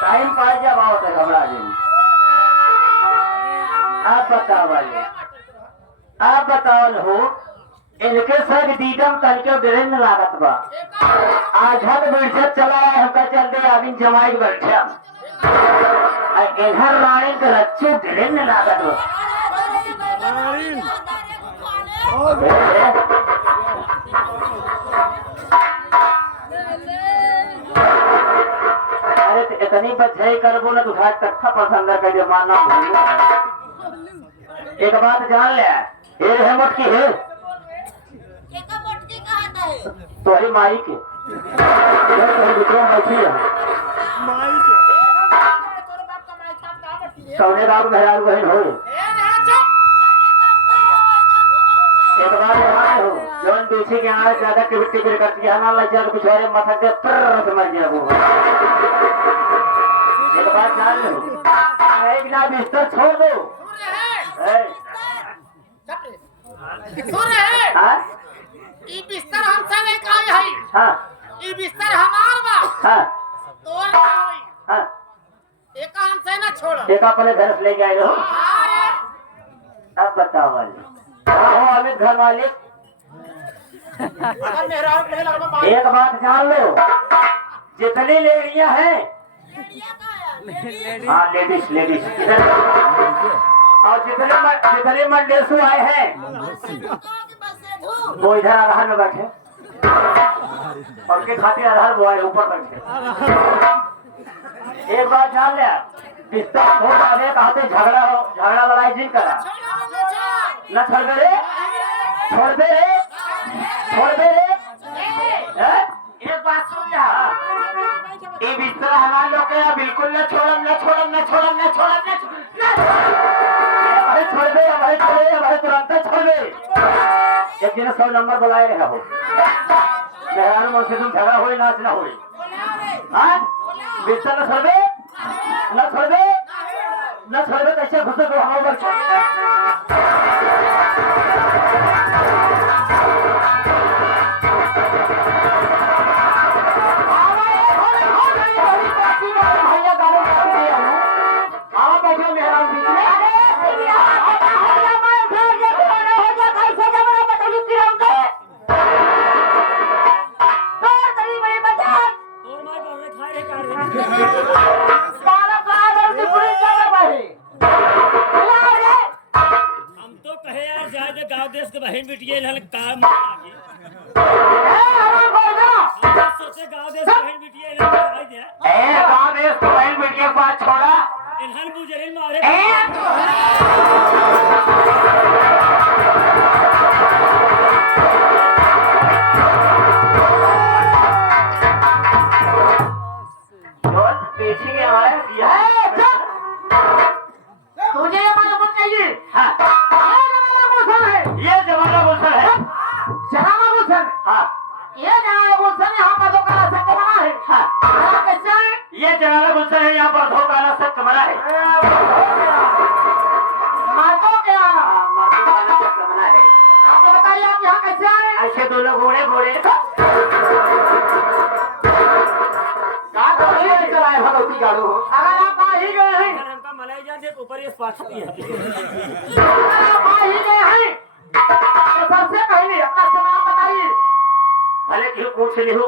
Time pass जब आओ तक हमरा जी आप बताओ हो इनके संग दीदम तनके बिरन लागत बा आझत बिरछत चला हमका चल दे आदमी जमाई बैठा इधर रानी के रच्चे बिरन लागत बा इतनी बच्चाई कर बोला तो घाट कट्ठा पसंद कर जो मानना एक बात जान ले ये है मटकी है तो ही माई के बैठी है सौने बाबू मेहरार बहन हो एक बात ध्यान हो जौन पीछे के यहाँ ज्यादा टिबिट करती है ना लग जाए कुछ और माथा के पर समझ गया वो एक बात जान लो एक ना बिस्तर छोड़ दो ई बिस्तर हमसे नहीं खाई है हाँ ई बिस्तर हमार बा हाँ तोर ना होई हाँ एक हमसे ना छोड़ एक अपने घर से लेके आए हो अब बताओ वाले हो अमित घर मालिक अगर मेहरार कहे लगमा एक बात जान लो जितनी लेडियां हैं हाँ लेडीज लेडीज और जितने मंडेसू आए हैं वो इधर आधार में बैठे और के खातिर आधार वो आए ऊपर बैठे एक बात जान ले, बिस्तर छोड़ आवे कहते झगड़ा लड़ाई जिन करा न छोड़ दे रे, छोड़ दे रे, छोड़ दे रे। हैं? एक बात सुन जा, ये बिस्तर हमारे लोग के बिल्कुल न छोड़म न छोड़म न छोड़म न छोड़म न छोड़ दे, हमारे तुरंत छोड़ दे। एक दिन 100 नंबर बुलाए रहे हो, मेहरान मन से तुम झगड़ा हो नाच ना हो, बिस्तर न छोड़ दे, न छोड़ दे, न छोड़ दे, कैसे घुसे को हमारे गाँव देश के बहन बेटिए काम सोचे गाँव देश के बहन बेटिए गाँव देश के बहन बेटिया के बात छोड़ा, इन्हन गुजरे मारे बेची हमारे तुझे ये मालूम नहीं ये जमाना गुलशन है। जनाना गुलशन, हाँ, ये जनाना गुलशन यहाँ मधो काला संग बना है। हाँ, कैसे है? ये जनाना गुलशन है, यहाँ पर धो काला सब कमरा है। मधो के आना, मधु काला सब कमरा है। आप बताइए आप यहाँ कैसे आए? ऐसे दोनों घोड़े घोड़े चलाए भगवती गाड़ू हो। अगर आप आ ही गए हैं, हमका मलाई जान ऊपर ये पाछती है अगर आप आ ही गए हैं, तो सबसे पहले अपना नाम बताइए। भले क्यों पूछ ली हो।